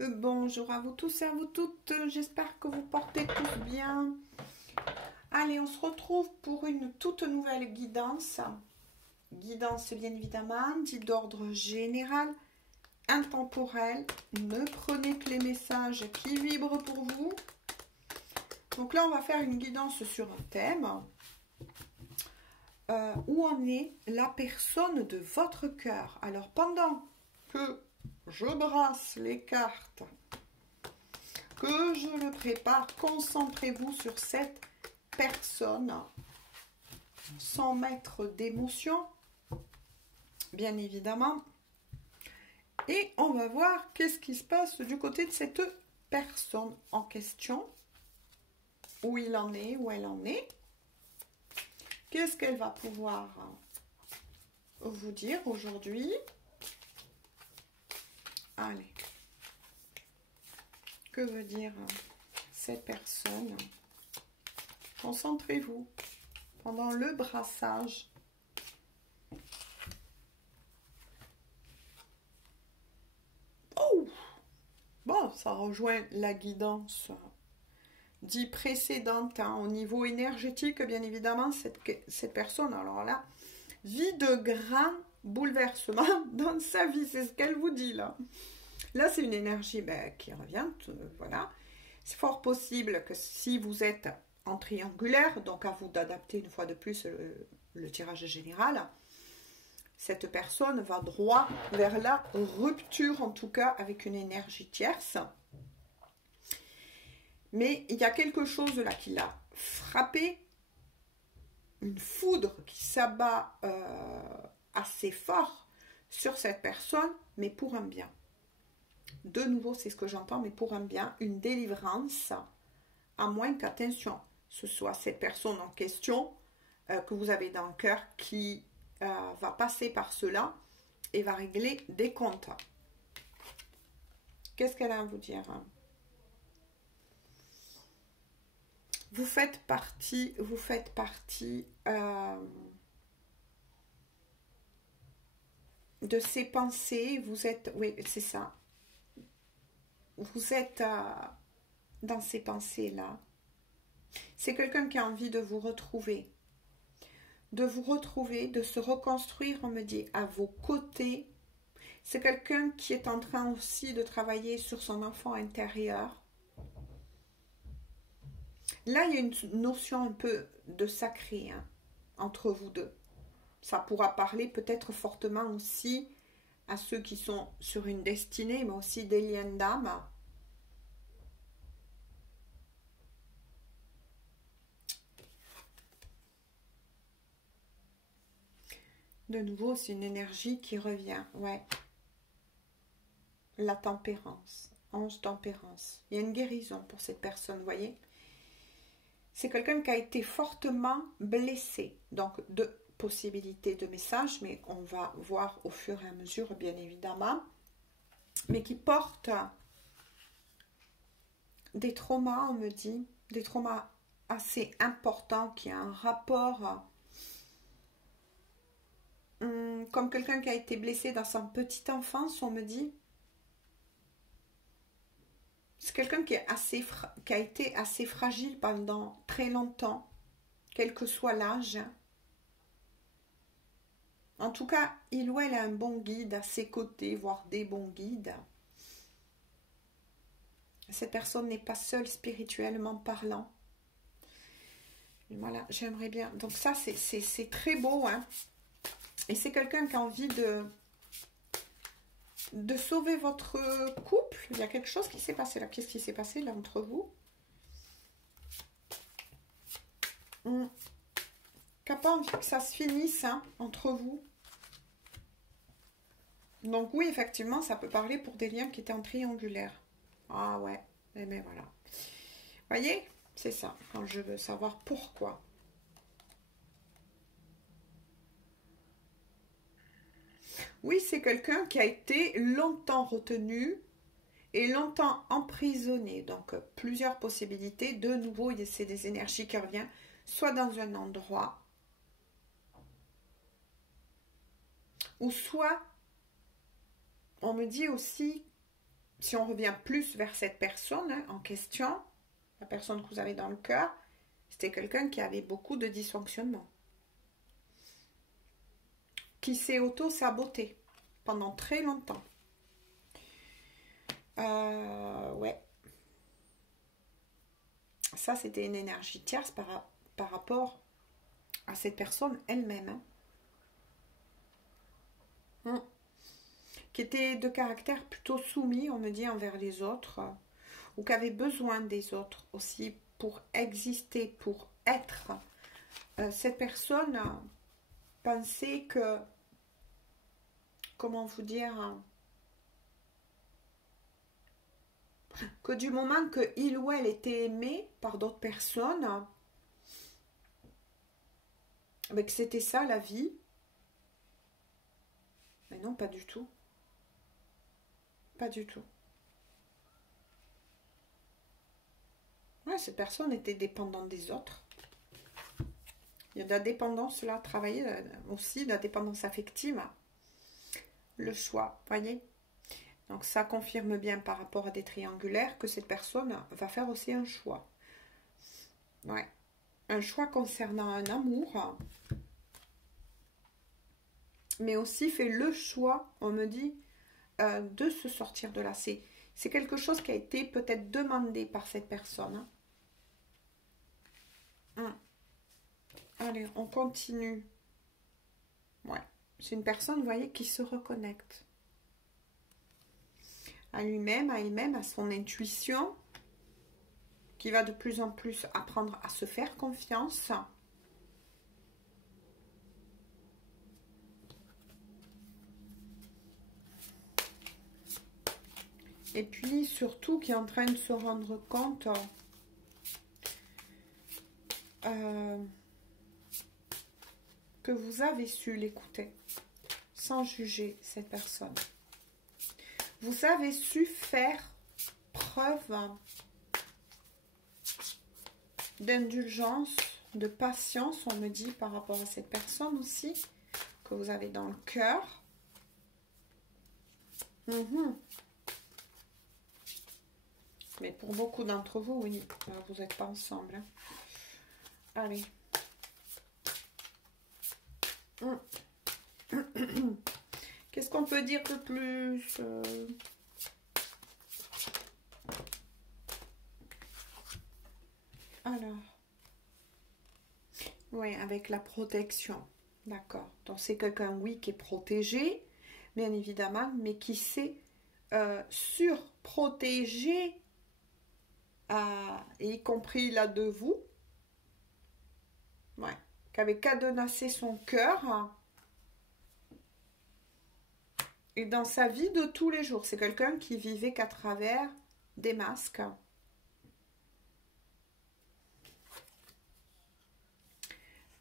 Bonjour à vous tous et à vous toutes, j'espère que vous portez tous bien. Allez, on se retrouve pour une toute nouvelle guidance. Guidance bien évidemment, dite d'ordre général, intemporel. Ne prenez que les messages qui vibrent pour vous. Donc là, on va faire une guidance sur un thème. Où en est la personne de votre cœur? Alors pendant que je brasse les cartes, que je le prépare, concentrez-vous sur cette personne sans mettre d'émotion, bien évidemment. Et on va voir qu'est-ce qui se passe du côté de cette personne en question, où il en est, où elle en est. Qu'est-ce qu'elle va pouvoir vous dire aujourd'hui? Allez. Que veut dire cette personne? Concentrez-vous pendant le brassage. Oh! Bon, ça rejoint la guidance dit précédente, hein, au niveau énergétique, bien évidemment, cette personne, alors là, vit de grands bouleversements dans sa vie, c'est ce qu'elle vous dit là. Là, c'est une énergie qui revient, voilà. C'est fort possible que si vous êtes en triangulaire, donc à vous d'adapter une fois de plus le tirage général, cette personne va droit vers la rupture, en tout cas avec une énergie tierce. Mais il y a quelque chose là qui l'a frappé, une foudre qui s'abat assez fort sur cette personne, mais pour un bien. De nouveau, c'est ce que j'entends, mais pour un bien, une délivrance, à moins qu'attention, ce soit cette personne en question que vous avez dans le cœur qui va passer par cela et va régler des comptes. Qu'est-ce qu'elle a à vous dire? Vous faites partie de ses pensées, vous êtes, oui, c'est ça. Vous êtes dans ces pensées-là. C'est quelqu'un qui a envie de vous retrouver. De se reconstruire, on me dit, à vos côtés. C'est quelqu'un qui est en train aussi de travailler sur son enfant intérieur. Là, il y a une notion un peu de sacré entre vous deux. Ça pourra parler peut-être fortement aussi à ceux qui sont sur une destinée, mais aussi des liens d'âme. De nouveau, c'est une énergie qui revient, ouais. La tempérance, ange tempérance. Il y a une guérison pour cette personne, vous voyez. C'est quelqu'un qui a été fortement blessé. Donc, deux possibilités de messages, mais on va voir au fur et à mesure, bien évidemment. Mais qui porte des traumas, on me dit, des traumas assez importants, qui a un rapport comme quelqu'un qui a été blessé dans sa petite enfance, on me dit. C'est quelqu'un qui a été assez fragile pendant très longtemps, quel que soit l'âge. En tout cas, il ou elle a un bon guide à ses côtés, voire des bons guides. Cette personne n'est pas seule spirituellement parlant. Et voilà, j'aimerais bien. Donc ça, c'est très beau, hein. Et c'est quelqu'un qui a envie de sauver votre couple. Il y a quelque chose qui s'est passé là. Qu'est-ce qui s'est passé là entre vous? Qui n'a pas envie que ça se finisse entre vous. Donc oui, effectivement, ça peut parler pour des liens qui étaient en triangulaire. Ah ouais, mais voilà. Vous voyez, c'est ça, quand je veux savoir pourquoi. Oui, c'est quelqu'un qui a été longtemps retenu et longtemps emprisonné. Donc, plusieurs possibilités. De nouveau, c'est des énergies qui reviennent, soit dans un endroit, ou soit, on me dit aussi, si on revient plus vers cette personne hein, en question, la personne que vous avez dans le cœur, c'était quelqu'un qui avait beaucoup de dysfonctionnement. Qui s'est auto-saboté pendant très longtemps. Ouais. Ça, c'était une énergie tierce par rapport à cette personne elle-même. Hein. Qui était de caractère plutôt soumis, on me dit, envers les autres. Ou qui avait besoin des autres aussi pour exister, pour être. Cette personne pensait que... Comment vous dire, que du moment que il ou elle était aimé par d'autres personnes, que c'était ça la vie. Mais non, pas du tout. Pas du tout. Ouais, cette personne était dépendante des autres. Il y a de la dépendance là, travailler aussi, de la dépendance affective. Le choix, voyez. Donc ça confirme bien par rapport à des triangulaires que cette personne va faire aussi un choix. Ouais. Un choix concernant un amour. Mais aussi fait le choix, on me dit, de se sortir de là. C'est quelque chose qui a été peut-être demandé par cette personne. Allez, on continue. Ouais. C'est une personne, vous voyez, qui se reconnecte à lui-même, à elle-même, à son intuition, qui va de plus en plus apprendre à se faire confiance. Et puis, surtout, qui est en train de se rendre compte que vous avez su l'écouter sans juger cette personne. Vous avez su faire preuve d'indulgence, de patience, on me dit, par rapport à cette personne aussi, que vous avez dans le cœur. Mais pour beaucoup d'entre vous, oui, vous n'êtes pas ensemble. Hein. Allez. Qu'est-ce qu'on peut dire de plus Alors. Oui, avec la protection. D'accord. Donc c'est quelqu'un, oui, qui est protégé, bien évidemment, mais qui sait surprotéger, y compris là de vous. Ouais. Qui avait cadenassé son cœur. Et dans sa vie de tous les jours, c'est quelqu'un qui vivait qu'à travers des masques.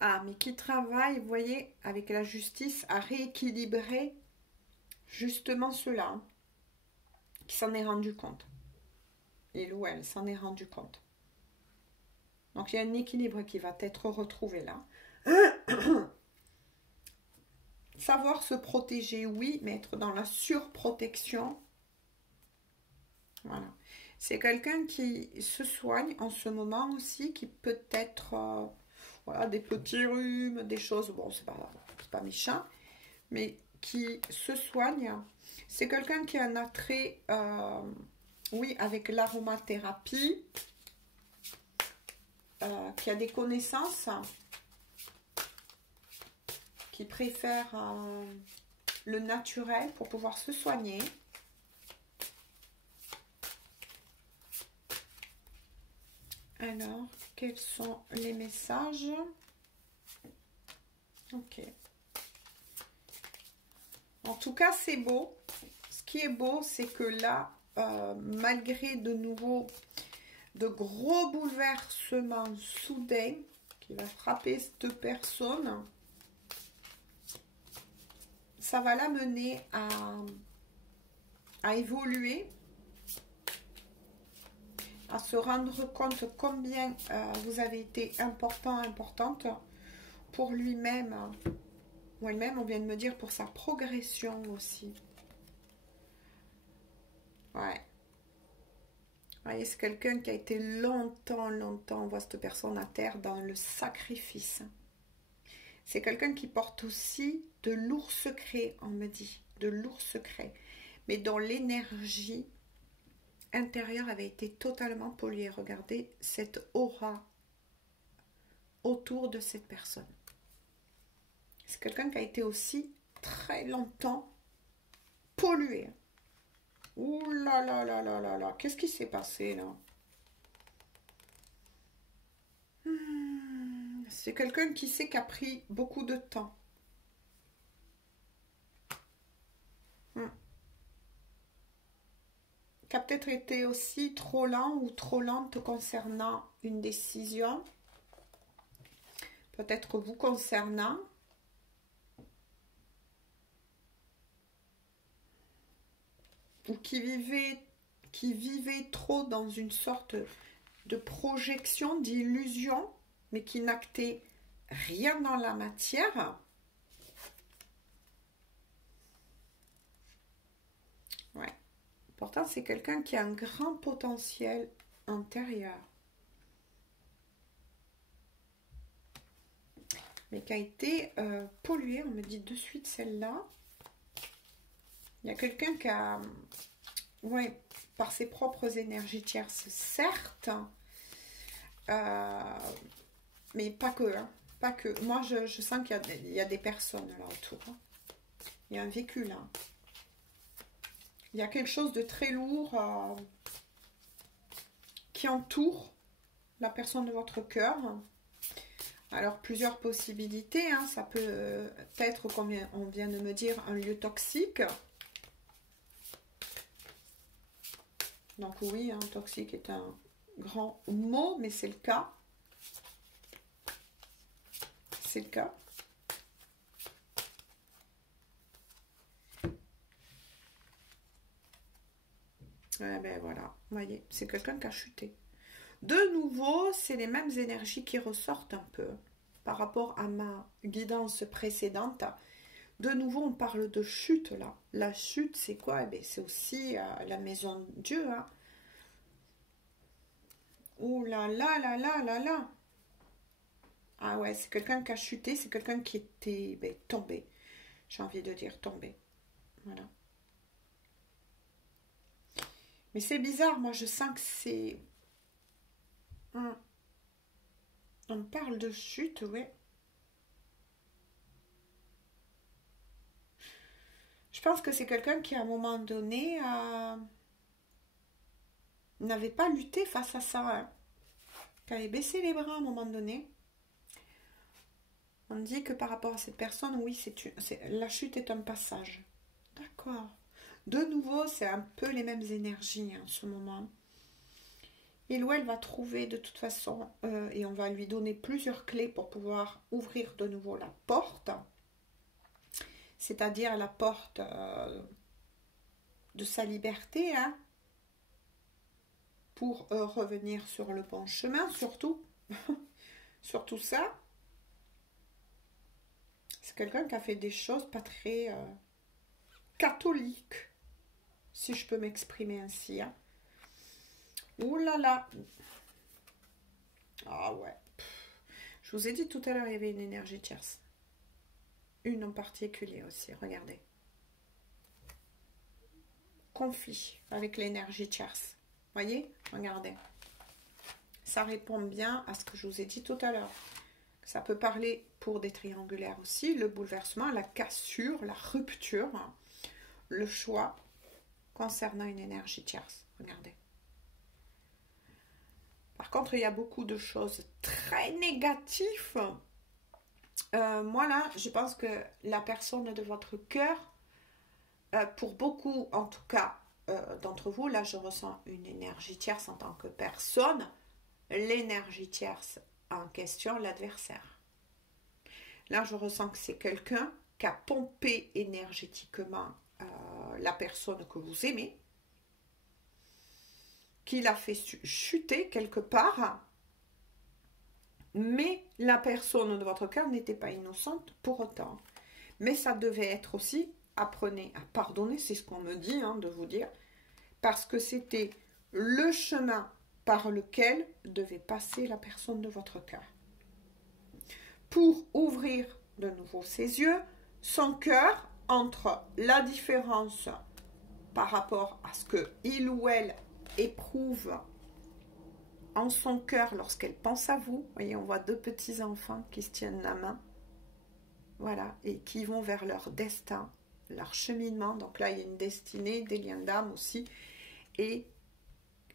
Ah, mais qui travaille, vous voyez, avec la justice, à rééquilibrer justement cela. Hein, qui s'en est rendu compte. Il ou elle s'en est rendu compte. Donc, il y a un équilibre qui va être retrouvé là. Savoir se protéger, oui, mais être dans la surprotection. Voilà. C'est quelqu'un qui se soigne en ce moment aussi, qui peut être... voilà, des petits rhumes, des choses... Bon, c'est pas méchant, mais qui se soigne. C'est quelqu'un qui a un attrait, oui, avec l'aromathérapie, qui a des connaissances, qui préfère le naturel pour pouvoir se soigner. Alors, quels sont les messages? Ok. En tout cas, c'est beau. Ce qui est beau, c'est que là, malgré de nouveau de gros bouleversements soudains qui va frapper cette personne, ça va l'amener à évoluer, à se rendre compte combien vous avez été importante pour lui-même, ou elle-même, on vient de me dire, pour sa progression aussi. Ouais, voyez, c'est quelqu'un qui a été longtemps, on voit cette personne à terre dans le sacrifice. C'est quelqu'un qui porte aussi de lourds secrets, on me dit, de lourds secrets, mais dont l'énergie intérieure avait été totalement polluée. Regardez cette aura autour de cette personne. C'est quelqu'un qui a été aussi très longtemps pollué. Ouh là là là là là là, qu'est-ce qui s'est passé là? C'est quelqu'un qui sait qu'a pris beaucoup de temps. Qui a peut-être été aussi trop lent ou trop lente concernant une décision. Peut-être vous concernant. Ou qui vivait trop dans une sorte de projection, d'illusion, mais qui n'actait rien dans la matière. Ouais. Pourtant, c'est quelqu'un qui a un grand potentiel intérieur. Mais qui a été pollué, on me dit de suite celle-là. Il y a quelqu'un qui a, ouais, par ses propres énergies tierces, certes, mais pas que, hein, pas que. Moi, je sens qu'il y a des personnes là autour. Hein. Il y a un vécu là. Il y a quelque chose de très lourd qui entoure la personne de votre cœur. Alors, plusieurs possibilités. Hein. Ça peut être, comme on vient de me dire, un lieu toxique. Donc oui, hein, toxique est un grand mot, mais c'est le cas. C'est le cas. Ben voilà, vous voyez, c'est quelqu'un qui a chuté. De nouveau, c'est les mêmes énergies qui ressortent un peu par rapport à ma guidance précédente. De nouveau, on parle de chute là. La chute, c'est quoi? Ben, c'est aussi la maison de Dieu. Hein. Ouh là là là là là là. Ah ouais, c'est quelqu'un qui a chuté, c'est quelqu'un qui était tombé. J'ai envie de dire tombé. Voilà. Mais c'est bizarre, moi je sens que c'est... On parle de chute, ouais. Je pense que c'est quelqu'un qui à un moment donné n'avait pas lutté face à ça. Hein. Qui avait baissé les bras à un moment donné. On dit que par rapport à cette personne, oui, la chute est un passage. D'accord. De nouveau, c'est un peu les mêmes énergies en ce moment. Il ou elle va trouver de toute façon, et on va lui donner plusieurs clés pour pouvoir ouvrir de nouveau la porte. C'est-à-dire la porte de sa liberté, hein, pour revenir sur le bon chemin, surtout. Surtout ça. C'est quelqu'un qui a fait des choses pas très catholiques, si je peux m'exprimer ainsi. Hein. Ouh là là. Ah ouais. Je vous ai dit tout à l'heure, il y avait une énergie tierce. Une en particulier aussi, regardez. Conflit avec l'énergie tierce. Voyez, regardez. Ça répond bien à ce que je vous ai dit tout à l'heure. Ça peut parler pour des triangulaires aussi, le bouleversement, la cassure, la rupture, le choix concernant une énergie tierce. Regardez. Par contre, il y a beaucoup de choses très négatives. Moi, là, je pense que la personne de votre cœur, pour beaucoup, en tout cas, d'entre vous, là, je ressens une énergie tierce en tant que personne. L'énergie tierce en question, l'adversaire. Là, je ressens que c'est quelqu'un qui a pompé énergétiquement la personne que vous aimez, qui l'a fait chuter quelque part, mais la personne de votre cœur n'était pas innocente pour autant. Mais ça devait être aussi, apprenez à pardonner, c'est ce qu'on me dit, hein, de vous dire, parce que c'était le chemin par lequel devait passer la personne de votre cœur. Pour ouvrir de nouveau ses yeux, son cœur, entre la différence par rapport à ce que il ou elle éprouve en son cœur lorsqu'elle pense à vous. Vous voyez, on voit deux petits enfants qui se tiennent la main, voilà, et qui vont vers leur destin, leur cheminement. Donc là, il y a une destinée, des liens d'âme aussi, et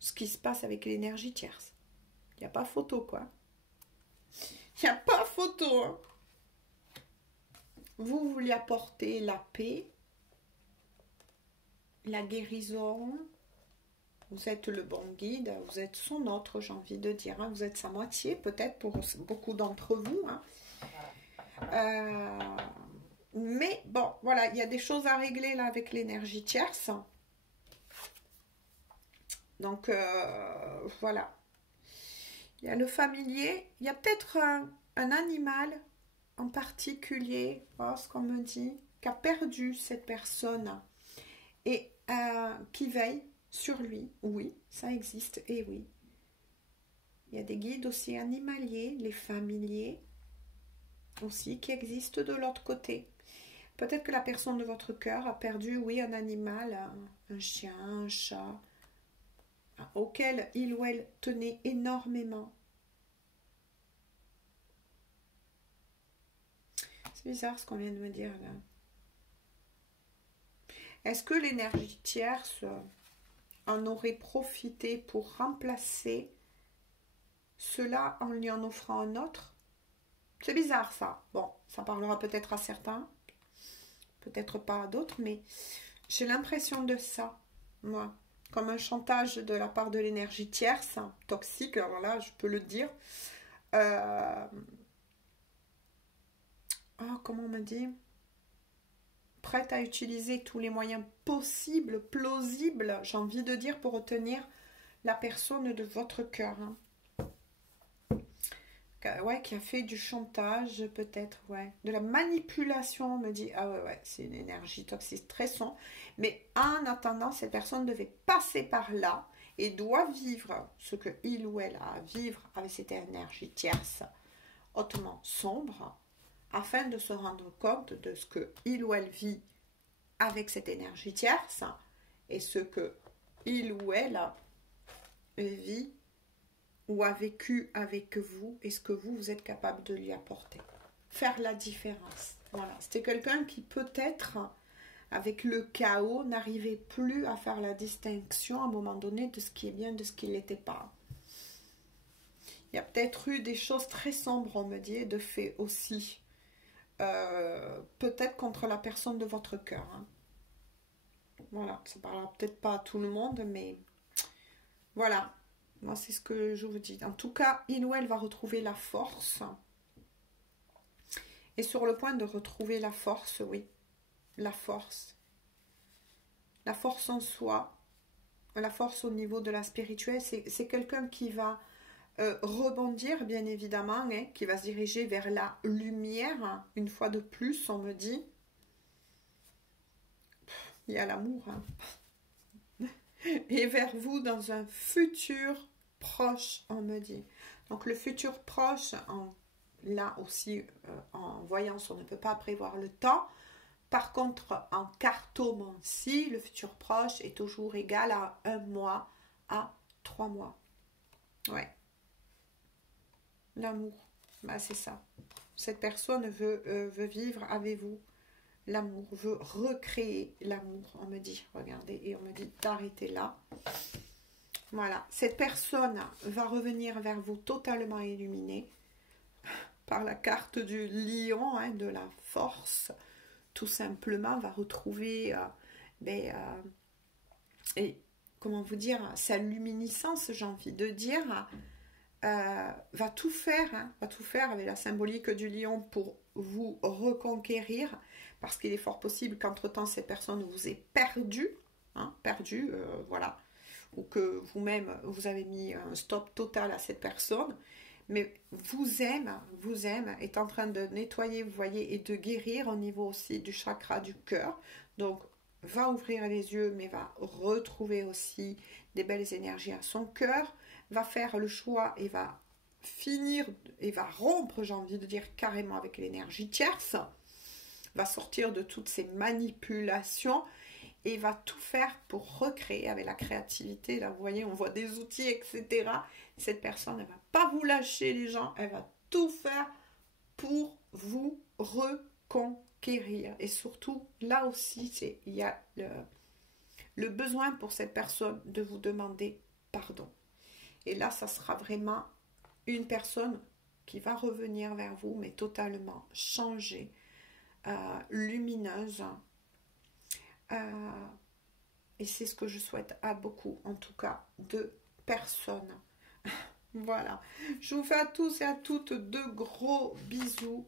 ce qui se passe avec l'énergie tierce. Il n'y a pas photo, quoi. Il n'y a pas photo, hein. Vous lui apportez la paix, la guérison. Vous êtes le bon guide, vous êtes son autre, j'ai envie de dire. Hein. Vous êtes sa moitié, peut-être, pour beaucoup d'entre vous. Hein. Mais bon, voilà, il y a des choses à régler là avec l'énergie tierce. Donc, voilà. Il y a le familier. Il y a peut-être un animal en particulier, voilà ce qu'on me dit, qui a perdu cette personne et qui veille sur lui. Oui, ça existe, et oui. Il y a des guides aussi animaliers, les familiers aussi, qui existent de l'autre côté. Peut-être que la personne de votre cœur a perdu, oui, un animal, un chien, un chat, auquel il ou elle tenait énormément. C'est bizarre ce qu'on vient de me dire là. Est-ce que l'énergie tierce en aurait profité pour remplacer cela en lui en offrant un autre? C'est bizarre ça. Bon, ça parlera peut-être à certains, peut-être pas à d'autres, mais j'ai l'impression de ça, moi. Comme un chantage de la part de l'énergie tierce, toxique, alors là, je peux le dire. Comment on m'a dit? Prête à utiliser tous les moyens possibles, plausibles, j'ai envie de dire, pour retenir la personne de votre cœur. Hein. Ouais, qui a fait du chantage, peut-être, ouais. De la manipulation, on me dit. Ah ouais, c'est une énergie toxique très sombre. Mais en attendant, cette personne devait passer par là et doit vivre ce que il ou elle a à vivre avec cette énergie tierce hautement sombre, afin de se rendre compte de ce que il ou elle vit avec cette énergie tierce et ce que il ou elle vit ou a vécu avec vous et ce que vous êtes capable de lui apporter. Faire la différence. Voilà. C'était quelqu'un qui peut-être, avec le chaos, n'arrivait plus à faire la distinction à un moment donné de ce qui est bien, de ce qui ne l'était pas. Il y a peut-être eu des choses très sombres, on me dit, de fait aussi. Peut-être contre la personne de votre cœur. Hein. Voilà, ça ne parlera peut-être pas à tout le monde, mais voilà. Moi, c'est ce que je vous dis. En tout cas, il ou elle va retrouver la force. Et sur le point de retrouver la force, oui. La force. La force en soi. La force au niveau de la spirituelle. C'est quelqu'un qui va rebondir, bien évidemment, hein, qui va se diriger vers la lumière. Hein, une fois de plus, on me dit. Il y a l'amour. Hein. Et vers vous dans un futur proche, on me dit. Donc le futur proche, là aussi, en voyance, on ne peut pas prévoir le temps. Par contre, en cartomancie, le futur proche est toujours égal à 1 mois à 3 mois. Ouais. L'amour, bah, c'est ça. Cette personne veut vivre avec vous. L'amour, veut recréer l'amour, on me dit, regardez, et on me dit d'arrêter là. Voilà, cette personne va revenir vers vous totalement illuminée par la carte du lion, hein, de la force, tout simplement, va retrouver, et comment vous dire, sa luminescence, j'ai envie de dire, va tout faire avec la symbolique du lion pour vous reconquérir, parce qu'il est fort possible qu'entre-temps, cette personne vous ait perdu, hein, voilà, ou que vous-même, vous avez mis un stop total à cette personne, mais vous aime, est en train de nettoyer, vous voyez, et de guérir au niveau aussi du chakra du cœur. Donc, va ouvrir les yeux, mais va retrouver aussi des belles énergies à son cœur, va faire le choix et va finir, et va rompre, j'ai envie de dire, carrément avec l'énergie tierce, va sortir de toutes ces manipulations et va tout faire pour recréer avec la créativité. Là, vous voyez, on voit des outils, etc. Cette personne, elle ne va pas vous lâcher, les gens, elle va tout faire pour vous reconquérir. Et surtout, là aussi, il y a le besoin pour cette personne de vous demander pardon. Et là, ça sera vraiment une personne qui va revenir vers vous, mais totalement changée, lumineuse. Et c'est ce que je souhaite à beaucoup, en tout cas, de personnes. Voilà. Je vous fais à tous et à toutes de gros bisous.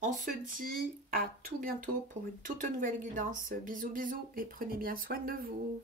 On se dit à tout bientôt pour une toute nouvelle guidance. Bisous, bisous et prenez bien soin de vous.